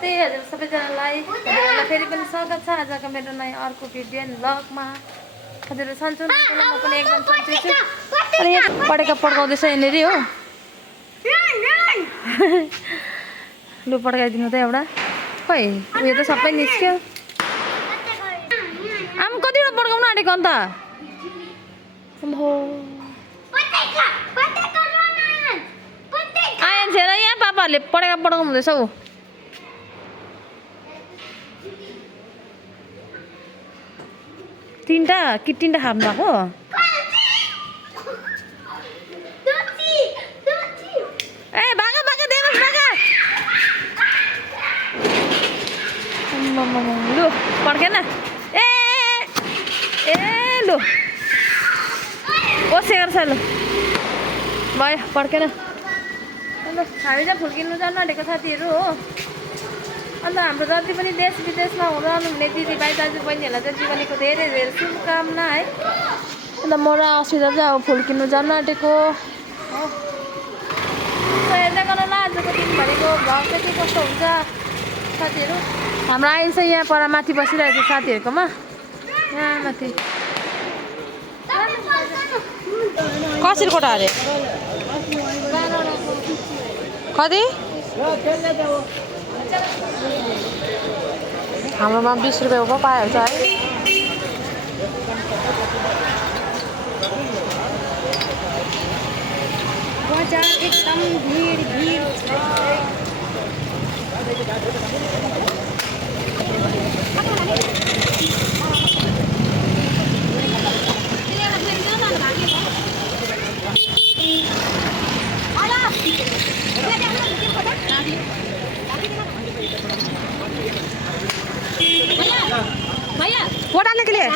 नमस्ते हजुर सबैजनालाई। हजुरहरूलाई फेरि पनि स्वागत छ आजको मेरो नयाँ अर्को भिडियो एन्ड भ्लगमा। हजुरहरू सन्चै हुनुहुन्छ? म पनि एकदम सन्चै छु। अनि यहाँ पढेका पड्काउँदैछ यहाँनिर हो। लु पड्काइदिनु त एउटा। खोइ उयो त सबै निस्क्यो। आम कतिवटा पड्काउनु आँटेको अन्त? आएन छैन यहाँ पापाहरूले पढेका पड्काउनु हुँदैछ ऊ। तिनवटा खानु भएको। ए भागा भागा देवस भागा। लु पड्केन। ए ए लु ओसे गर्छ लु भयो पड्केन। अन्त हामी चाहिँ फुल किन्नु जानु आँटेको साथीहरू हो। अन्त हाम्रो जति पनि देश विदेशमा रहनुहुने दिदीभाइ दाजुबहिनीहरूलाई चाहिँ जीवनीको धेरै धेरै शुभकामना है। अन्त म र अस्मिता चाहिँ अब फुल किन्नु जानु आँटेको हो। हेर्दै गर्नु ल आजको दिनभरिको भ्लग चाहिँ के कस्तो हुन्छ साथीहरू। हाम्रो आइन चाहिँ यहाँ पर माथि बसिरहेको छ साथीहरूकोमा। यहाँ माथि कसरी कोटा अरे कति हाम्रोमा 20 रुपियाँको पाइहाल्छ है। बजार एकदम भिड छ। भैया वो डालने के लिए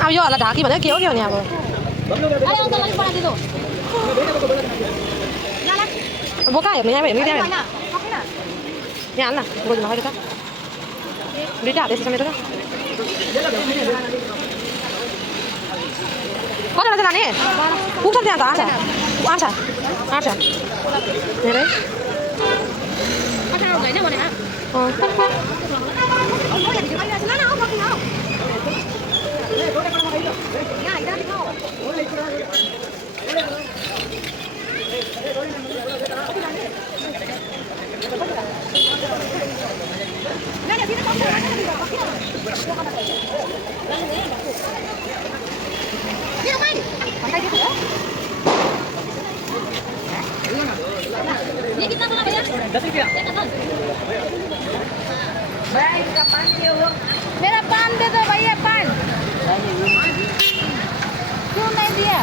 अब यो होला ढाकी भने के हो नि अब बोका हेर्नु यहाँ हेर्नु त्यहाँ यहाँ हाल्न बोल्नु अहिले त दुईवटा हात यसो मेरो त कतिवटा चाहिँ लाने पुग्छ त्यहाँ त आँछ आँछ धेरै ये कितना बोला भैया? 10 रुपया। मेरा पान दे दो भैया पान। क्यों नहीं दिया?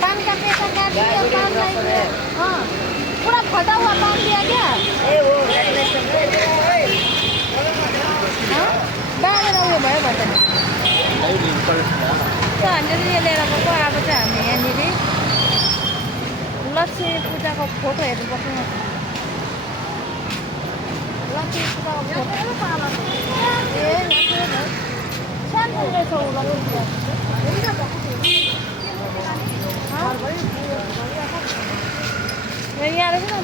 पान का पैसा काट दिया पान नहीं दिया। हाँ पूरा फटा हुआ पान दिया क्या? हाँ बाहर रहो भयो बता। तो हामीले यो लिएर गएको अब चाहिँ हामी यहाँनिर लक्ष्मी पूजाको फोटो हेर्नुपर्छ। लक्ष्मी पूजाको फोटो ए सानो रहेछ यहाँ रहेछ न।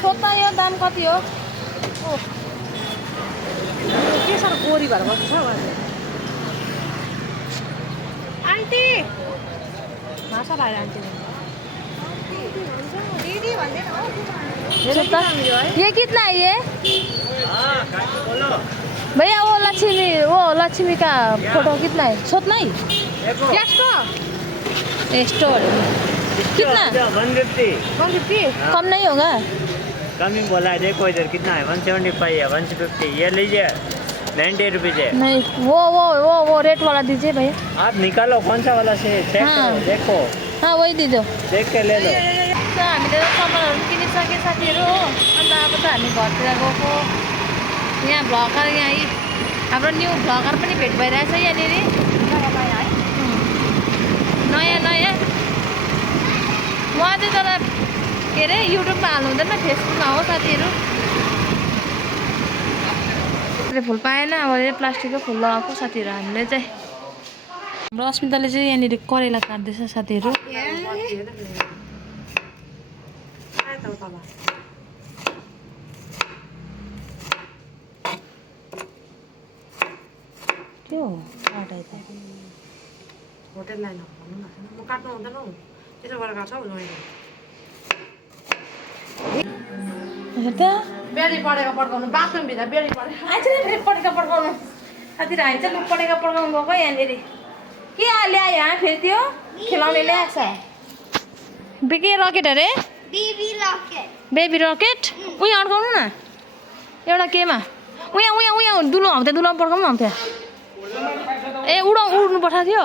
सोध्दा यो दाम कति हो? के साह्रो गोरी भएर बस्छ आन्टी भाषा भाइ आन्टी ये कितना है ये भैया? वो लक्ष्मी का फोटो कितना है? सोतना ही स्टोर कितना? 150 कम नहीं होगा? कम ही बोला है। देखो इधर कितना है 175 है 150। ये लीजिए 90 रुपीज़ है। नहीं वो रेट वाला दीजिए भैया। आप निकालो कौन सा वाला से चेक करो देखो। हाँ वही दे दो। देख के ले लो। हामीले त सामानहरू किनिसके साथीहरू हो। अन्त अब त हामी घरतिर गएको। यहाँ भ्लगर यहाँ हाम्रो न्यू भ्लगर पनि भेट भइरहेछ यहाँनिर नयाँ नयाँ। उहाँ चाहिँ तर के अरे युट्युबमा हाल्नु हुँदैन फेसबुकमा हो साथीहरू। यसले फुल पाएन अब यो प्लास्टिकको फुल लगाएको साथीहरू हामीले चाहिँ हाम्रो अस्मिताले चाहिँ यहाँनिर करेला काट्दैछ साथीहरू के हो काटाइ त होटल लाइन भन्नु न म काट्नु हुँदैन हौ त्यसो गरेर काट्छ हौ मैले हेर त बेडी पढेको पड्काउनु बाथरुम भित्र बेडी पढेको आइज नि फेरि पटेका पड्काउनु साथीहरू हामी चाहिँ लुक पटेका पड्काउनु गएको यहाँनिर के ल्यायो यहाँ फेरि त्यो खेलाउने ल्याएको छ के रकेट अरे बेबी रकेट उयो अड्काउनु न एउटा केमा उहाँ दुलो आउँथ्यो दुलोमा पड्काउनु आउँथ्यो ए उड्नु पर्छ थियो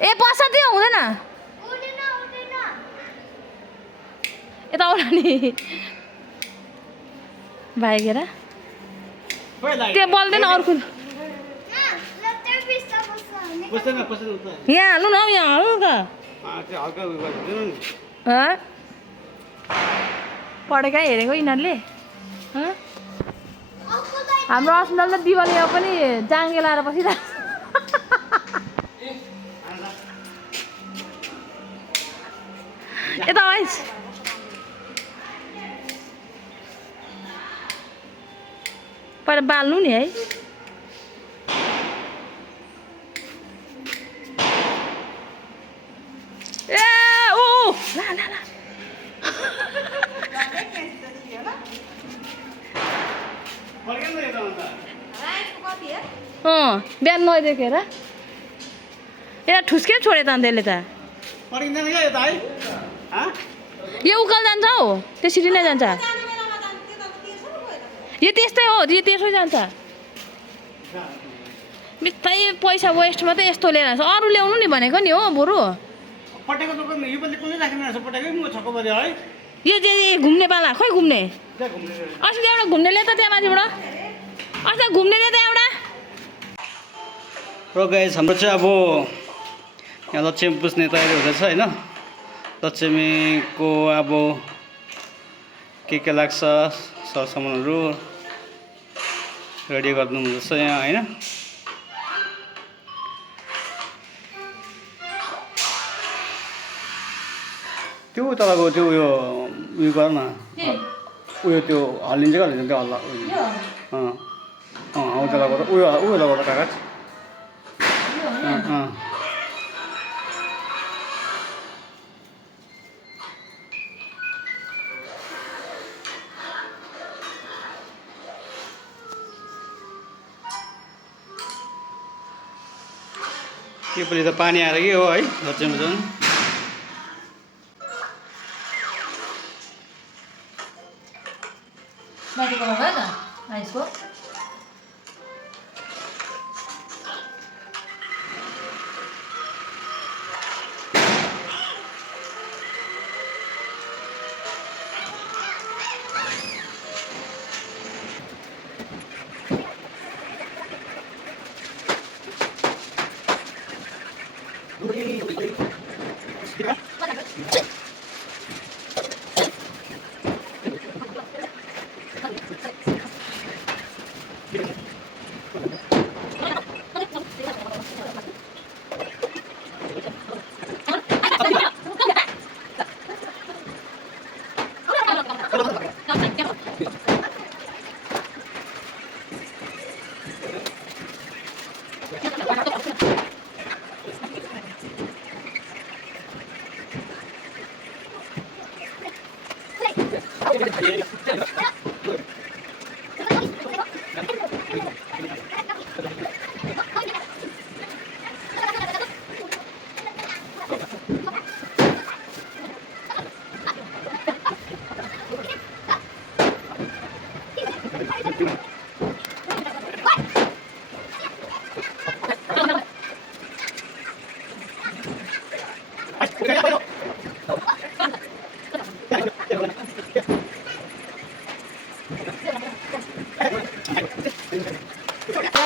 ए पस्छ त्यो हुँदैन यता आउला नि भाइगेर त्यो बल्दैन अर्को यहाँ हाल्नु न यहाँ हाल्नु त पढेका हेरेको यिनीहरूले हाम्रो अस्मिताले त दिवालीमा पनि जाङ्गे लाएर बसिरहेको यता आइज पहिला बाल्नु नि है ए ओ ला ला ला बिहान नदेखेर यहाँ ठुस्कै छोडे त अन्त यसले त यो उकाल जान्छ हौ त्यसरी नै जान्छ यो त्यस्तै हो यो त्यसै जान्छ बित्थै पैसा वेस्ट मात्रै यस्तो लिएर आएको छ अरू ल्याउनु नि भनेको नि हो बरु यो चाहिँ घुम्ने पाला खोइ घुम्ने अस्ति एउटा घुम्ने ल्याए त त्यहाँ माथिबाट अस्ति घुम्ने ल्याए त एउटा र गाइस हाम्रो चाहिँ अब यहाँ लक्ष्मी पुज्ने तयारी हुँदैछ होइन लक्ष्मीको अब के लाग्छ सरसामानहरू रेडी गर्नु हुँदैछ यहाँ होइन त्यो तपाईँको त्यो उयो गर न उयो त्यो हल्लिन्छ क्या हल्लिन्छ त्यो हल्ला हौ त्यसलाई गर्दा उयो लगाउँदा कागज यो पनि त पानी आएर के हो है लक्ष्मी पुजन माथिको लगायो न आइसको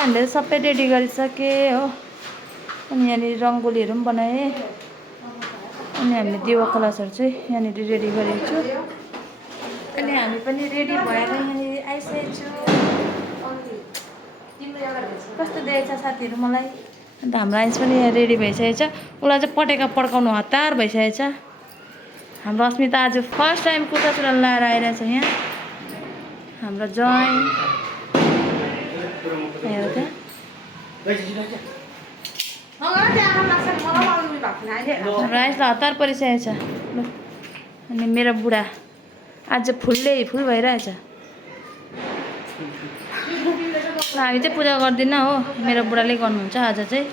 हामीले सबै रेडी गरिसके हो अनि यहाँनिर रङ्गोलीहरू पनि बनाएँ अनि हामीले दिवा कलशहरू चाहिँ यहाँनिर रेडी गरेको छु अनि हामी पनि रेडी भएर यहाँनिर कस्तो देखेछ साथीहरू मलाई। अन्त हाम्रो आइन्स पनि यहाँ रेडी भइसकेको छ। उसलाई चाहिँ पटेका पड्काउनु हतार भइसकेको छ। हाम्रो अस्मिता आज फर्स्ट टाइम कुर्ता सुरुवाल लाएर आइरहेछ यहाँ। हाम्रो ज्वाइँ हेर त हाम्रो आइन्सलाई हतार परिसकेको छ। लु अनि मेरो बुढा आज फुल्लै फुल भइरहेछ। हामी चाहिँ पूजा गर्दिनँ हो, मेरो बुढाले गर्नुहुन्छ आज चाहिँ।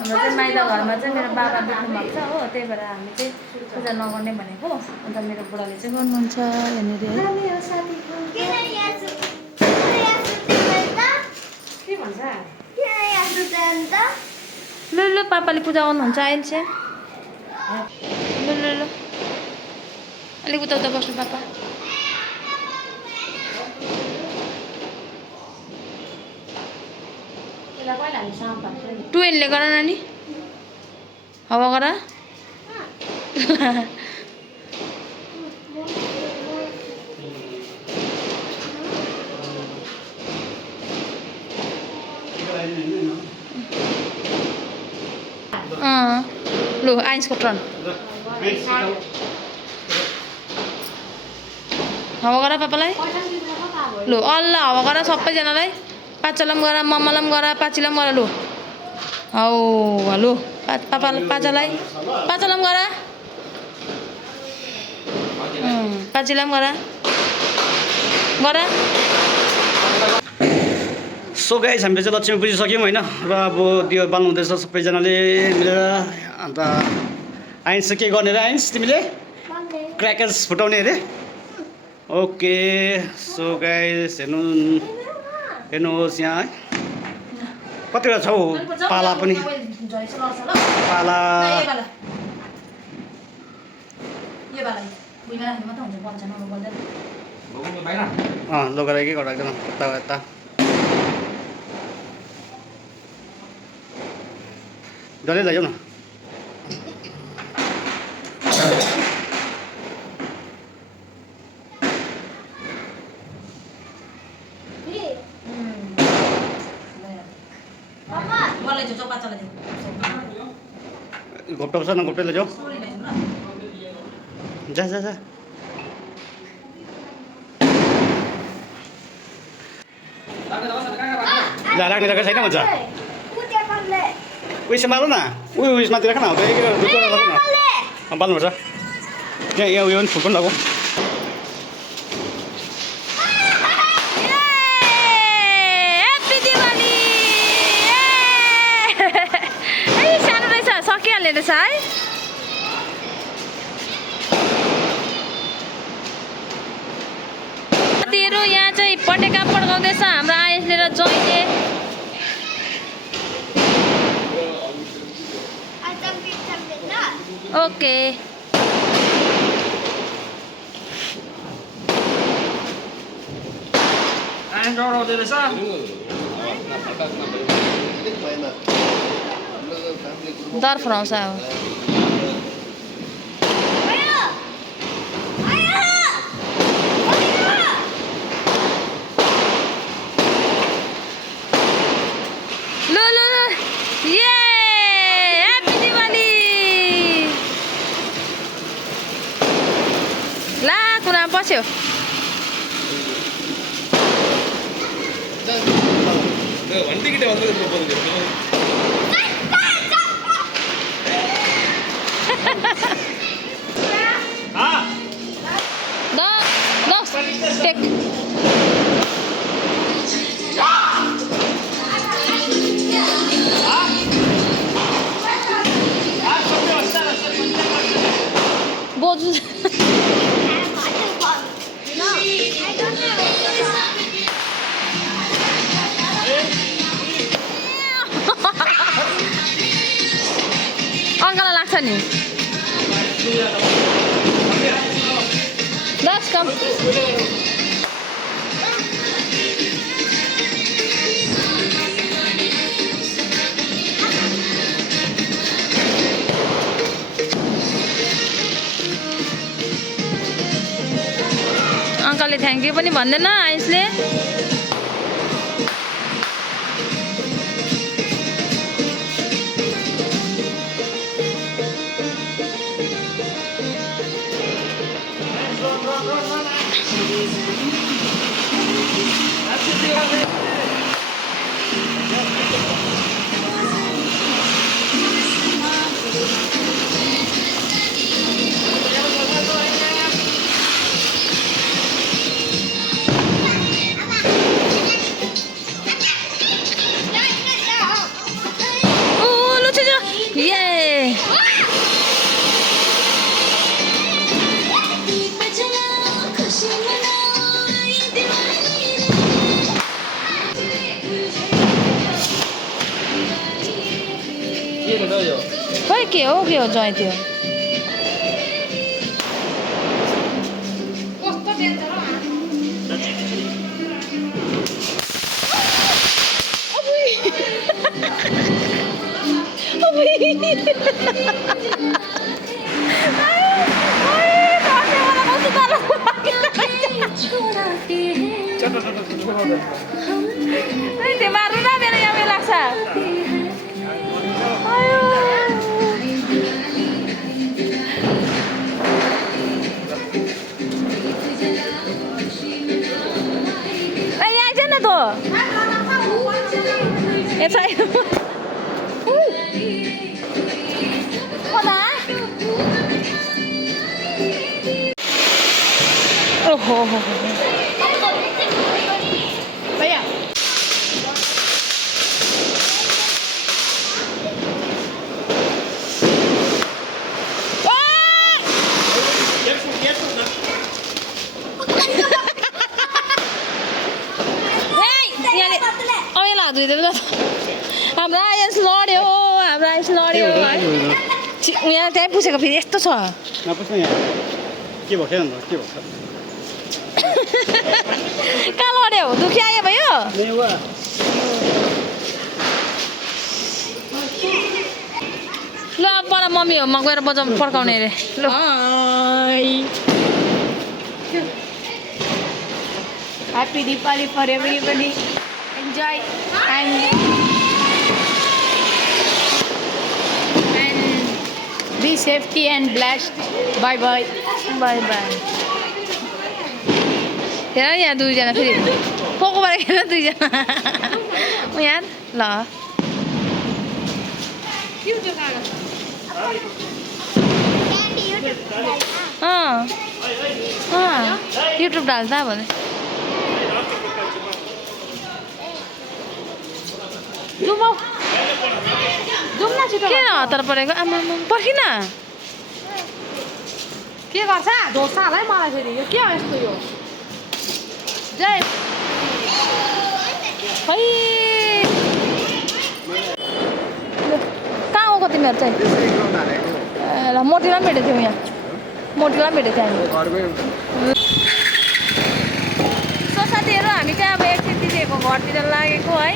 हाम्रो चाहिँ माइत घरमा चाहिँ मेरो बाबा दुख्नु भएको छ हो, त्यही भएर हामी चाहिँ पूजा नगर्ने भनेको। अन्त मेरो बुढाले चाहिँ गर्नुहुन्छ यहाँनिर है। लु लु पापाले पूजा गर्नुहुन्छ आइन्छ। लु लु लु अलिक उता उता बस्नु पापा। टुवेलले गर नानी, हावा गर। लु आइन्सको टर्न, हावा गर पापालाई। लु अल्ल हावा गर सबैजनालाई। पाचालाई पनि गर, मम्मालाई पनि गर, पाचीलाई पनि गर। लु हौ लु पापा पाचालाई पनि गर, पाचीलाई पनि गर। सो गाइस हामीले चाहिँ लक्ष्मी पुजिसक्यौँ होइन। र अब दियो बाल्नु हुँदैछ सबैजनाले मिलेर। अन्त आइन्स चाहिँ के गर्ने र आइन्स तिमीले क्र्याकर्स फुटाउने अरे। ओके सो गाइस हेर्नुहोस् यहाँ है कतिवटा छ हौ पाला पनि। पाला लगेर के गर्दा एकदम यता यता। डल्लै लैजाऊ न। घोप्टा छ न, घोप्टै लैजाऊ। जा जा जा। ला राख्ने जग्गा छैन भन्छ। उयो सम्हाल्नु न, उयसमाथि राख न। बाल्नुपर्छ त्यहाँ। यहाँ उयो पनि फुल पनि लगाऊ। सकिहाल्ने रहेछ है। साथीहरू यहाँ चाहिँ पटेका पड्काउँदैछ हाम्रो आइसले र ज्वाइँले। ओके डर फराउँछ अब। लु लु लु ये ह्याप्पी दिवाली। ला कुना बस्यो। Take. Bozu. Angkala लाग्छ नि। Let's come. अङ्कलले थ्याङ्क यू पनि भन्दैन आइसले। के हो जय त्यो त्यो मार्नु न मेरो यहाँ लाग्छ यहाँ आइज न त यता ओहो भैया हाम्रो आइएस लड्यो यहाँ त्यहीँ पुछेको फेरि यस्तो छ नपुछ्नु यहाँ के भएको छैन के भएको कहाँ लड्यो दुखी आयो भयो ल अब पर मम्मी हो म गएर बजाउनु पड्काउने अरे ल Happy Diwali for everybody. Enjoy and be safety and blessed. Bye bye. By by हेर यहाँ दुईजना फेरि पोकोबाट हेर दुईजना यहाँ ल युट्युब डाल्दा भने किन हतार परेको आमा पर्खिन के गर्छ ढोसा होला है मलाई फेरि यो के हो यस्तो यो जय खै कहाँ गएको तिमीहरू चाहिँ ल मोटीलाई पनि भेटेको थियौँ यहाँ मोटीलाई पनि भेटेको थियौँ हामी सो साथीहरू हामी चाहिँ अब एकछिन दिदीको घरतिर लागेको है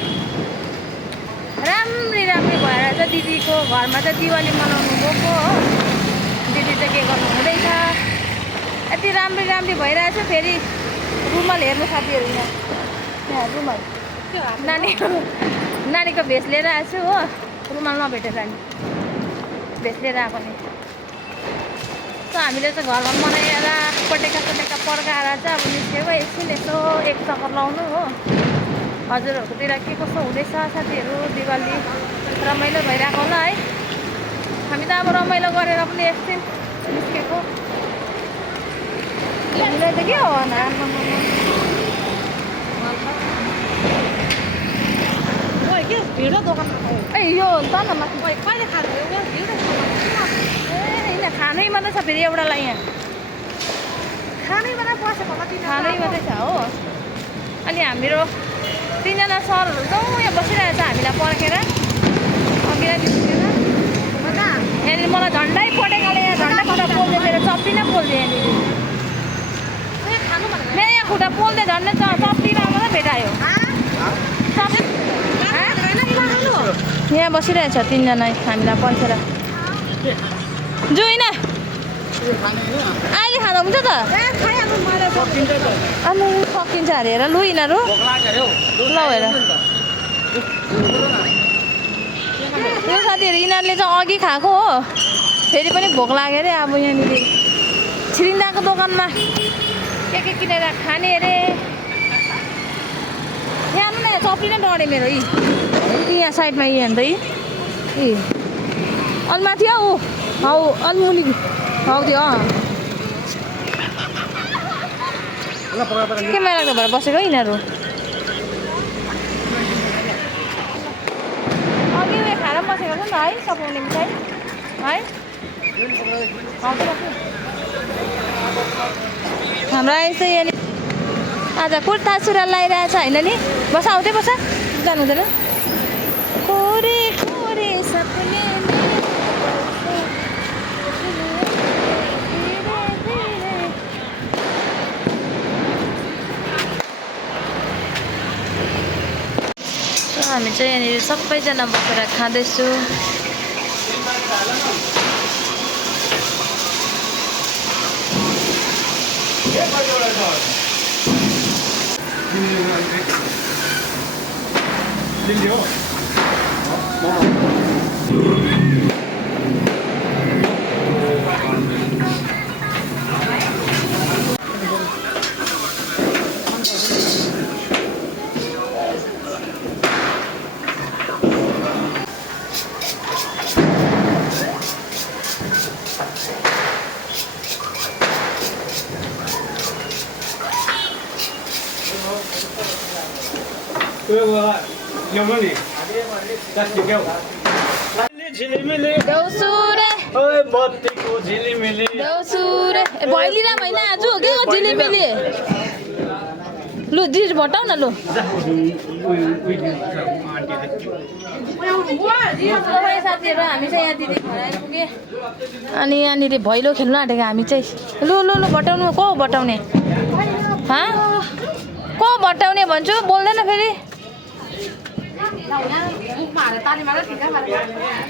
राम्री भएर चाहिँ दिदीको घरमा चाहिँ दिवाली मनाउनु गएको हो दिदी चाहिँ के गर्नु हुँदैछ यति राम्री भइरहेछ फेरि रुमाल हेर्नु साथीहरू यहाँ रुमाल नानीको भेष लिएर आएको छु हो रुमाल नभेटेर हामी भेष लिएर आएको नि सो हामीले चाहिँ घरमा मनाएर पटेका पड्काएर चाहिँ अब निस्केको एकछिन यसो एक चक्कर लाउनु हो हजुरहरूकोतिर के कसो हुँदैछ साथीहरू दिवाली रमाइलो भइरहेको होला है हामी त अब रमाइलो गरेर पनि एकछिन निस्केको हामीलाई त के हो के भिड दोकानमा ए यो त न माथि कहिले खानु भिड ए होइन खानै मात्रै छ फेरि एउटालाई यहाँ खानै मात्रै बसेको खानै मात्रै छ हो अनि हाम्रो तिनजना सरहरू जाउँ यहाँ बसिरहेको छ हामीलाई पर्खेर अघि नै निस्केर यहाँनिर मलाई झन्डै पटेकाले यहाँ झन्डा खुट्टा पोल्दै मेरो चप्पी नै पोल्दै यहाँनिर मेरो यहाँ खुट्टा पोल्दै झन्डै चप्पीमा मात्रै भेटायो यहाँ बसिरहेछ तिनजना हामीलाई पर्खेर जुइन अहिले खाँदा हुन्छ त अनि सकिन्छ अरे हेर लु यिनीहरू ल हेर यो साथीहरू यिनीहरूले चाहिँ अघि खाएको हो फेरि पनि भोक लाग्यो अरे अब यहाँनिर छिरिन्दाको दोकानमा के किनेर खाने अरे यहाँ न यहाँ चप्ली नै डढ्यो मेरो यहाँ साइडमा यी अन्त यी अनि माथि हौ हौ अनि मुनि हौ त्यो के लाग्दो भएर बसेको यिनीहरू अघि उयो खाएर बसेको छ नि त है सपाउने मिठाई है हाम्रो आइस यहाँनिर आज कुर्ता सुरुवाल लगाइरहेछ होइन नि बस आउँदै बस जानु हुँदैन खोरे खोरे सपने हामी चाहिँ यहाँनिर सबैजना बसेर खाँदैछु। देउसुरे देउसुरे भैली र भैना आज के हो झिलिमिली लु दिस भटाउ न लु साथीहरू हामी चाहिँ यहाँ दिदी घर आइपुगे अनि यहाँनिर भैलो खेल्नु आँटेको हामी चाहिँ लु लु लु भटाउनु को भटाउने को भटाउने भन्छु बोल्दैन फेरि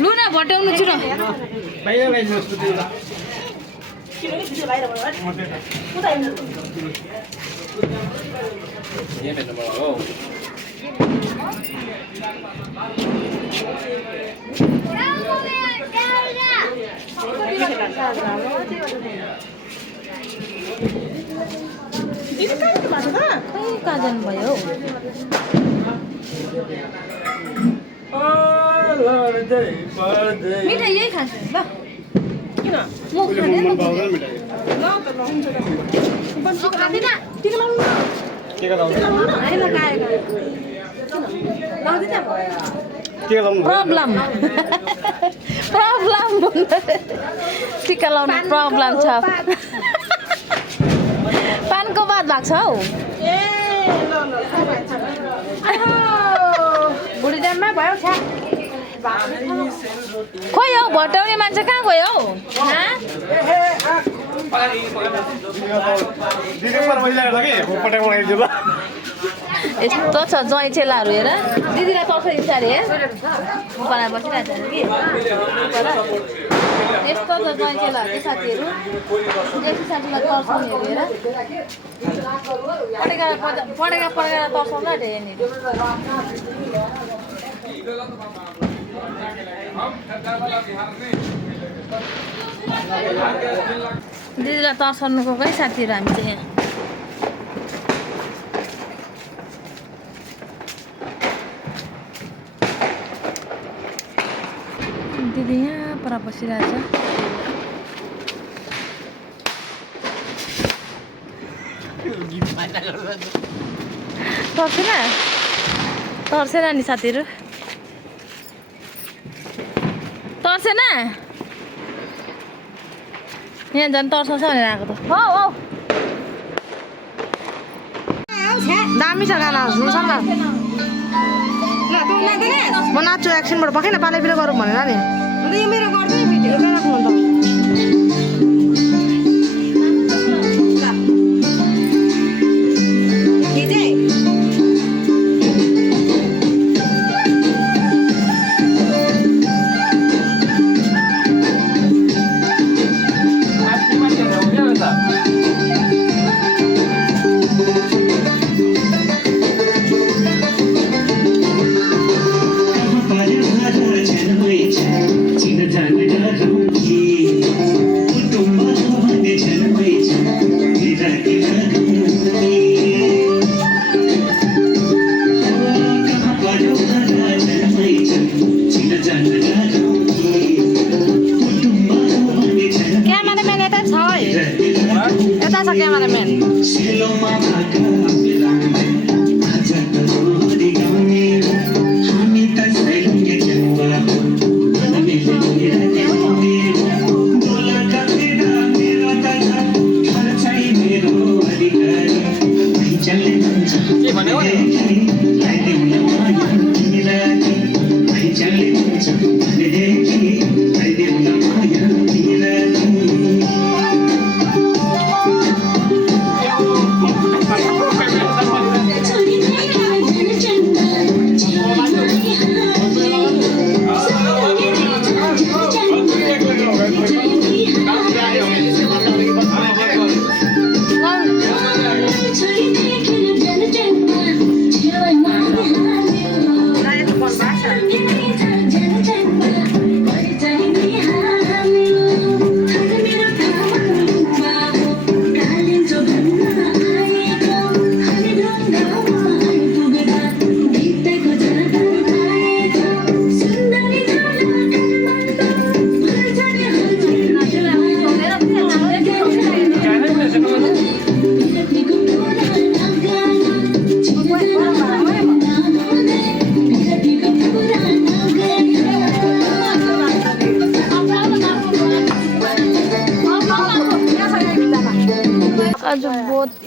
लु न भटाउनु छु न कहाँ जानुभयो मिठाई यही खान्छ ल किन म प्रब्लम टिका लाउनु प्रब्लम छ पानको बात भएको छ हौ बुढी टाइममा भयो खोइ हौ भटाउने मान्छे कहाँ गयो हौ यस्तो छ ज्वाइँ चेलाहरू हेर दिदीलाई तर्स दिन्छ अरे उपालाई बसिरहेको छ कि यस्तो छ ज्वाइँ चेलाहरू साथीहरू जेठी साथीलाई तर्साउनेहरू हेर पढेका तर्साउनु आँटे यहाँनिर दिदीलाई तर्साउनुको कोही साथीहरू हामी चाहिँ यहाँ दिदी यहाँ पर बसिरहेछ तर्सेन नि साथीहरू तर्सेन यहाँ झन् तर्साउँछ भनेर आएको त हौ हौ दामी छ गाना सुन्छ म नाच्छु एक्सनबाट पखेन पालै पिलो गरौँ भनेर नि मेरो गर्दैन भिडियो राख्नु त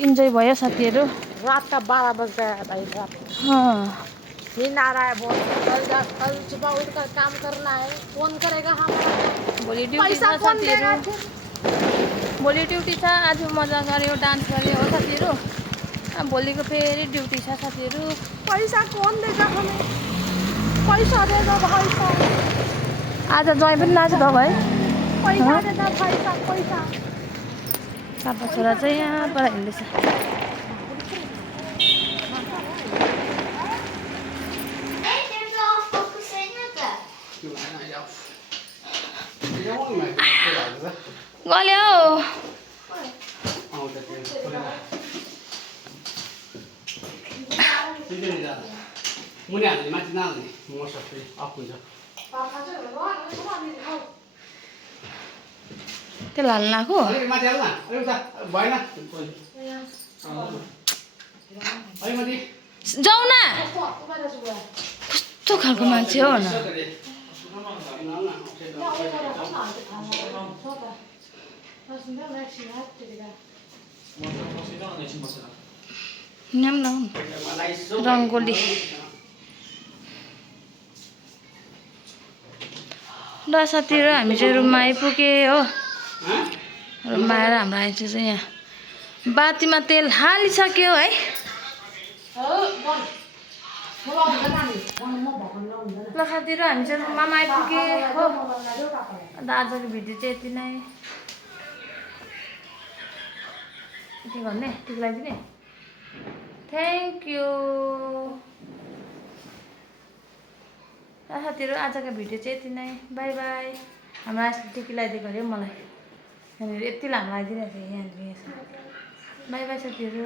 इन्जोय भयो साथीहरू। रात का 12 बज गया भाई रात। नींद आ रहा है बहुत। कल सुबह उठकर काम करना है। कौन करेगा हमारा? भोलि ड्युटी छ साथीहरू। भोलि ड्युटी छ। आज मजा गऱ्यो, डान्स गऱ्यो हो साथीहरू। अब भोलिको फेरि ड्युटी छ साथीहरू। पैसा कौन देगा हमें? पैसा देगा भाई साहब। आज जय पनि नाच्छ त भाइ। पैसा देगा भाई साहब पैसा। पापा छोरा चाहिँ यहाँ पर हिँड्दैछ। गल्यो मुनि हाल्ने माथि नहाल्ने मर्छ फेरि अफ हुन्छ। तेल हाल्नु आएको अलिक माथि हाल्न अलिक उता भएन अलिक माथि जाऊ न। कस्तो खालको मान्छे हो न। रङ्गोली ल साथीहरू हामी चाहिँ रुममा आइपुगे हो। रुममा आएर हाम्रो आइन्छ चाहिँ यहाँ बातीमा तेल हालिसक्यो है। ल साथीहरू हामी चाहिँ रुममा आइपुगे हो। अन्त आजको भिडियो चाहिँ यति नै। के गर्ने टिक लगाइदिने। थ्याङ्क यू साथीहरू। आजको भिडियो चाहिँ यति नै। By by. हाम्रो आज टिकी लगाइदिएको अरे मलाई यहाँनिर यति लामो लगाइदिइरहेको थियो यहाँनिर। बाई बाई साथीहरू।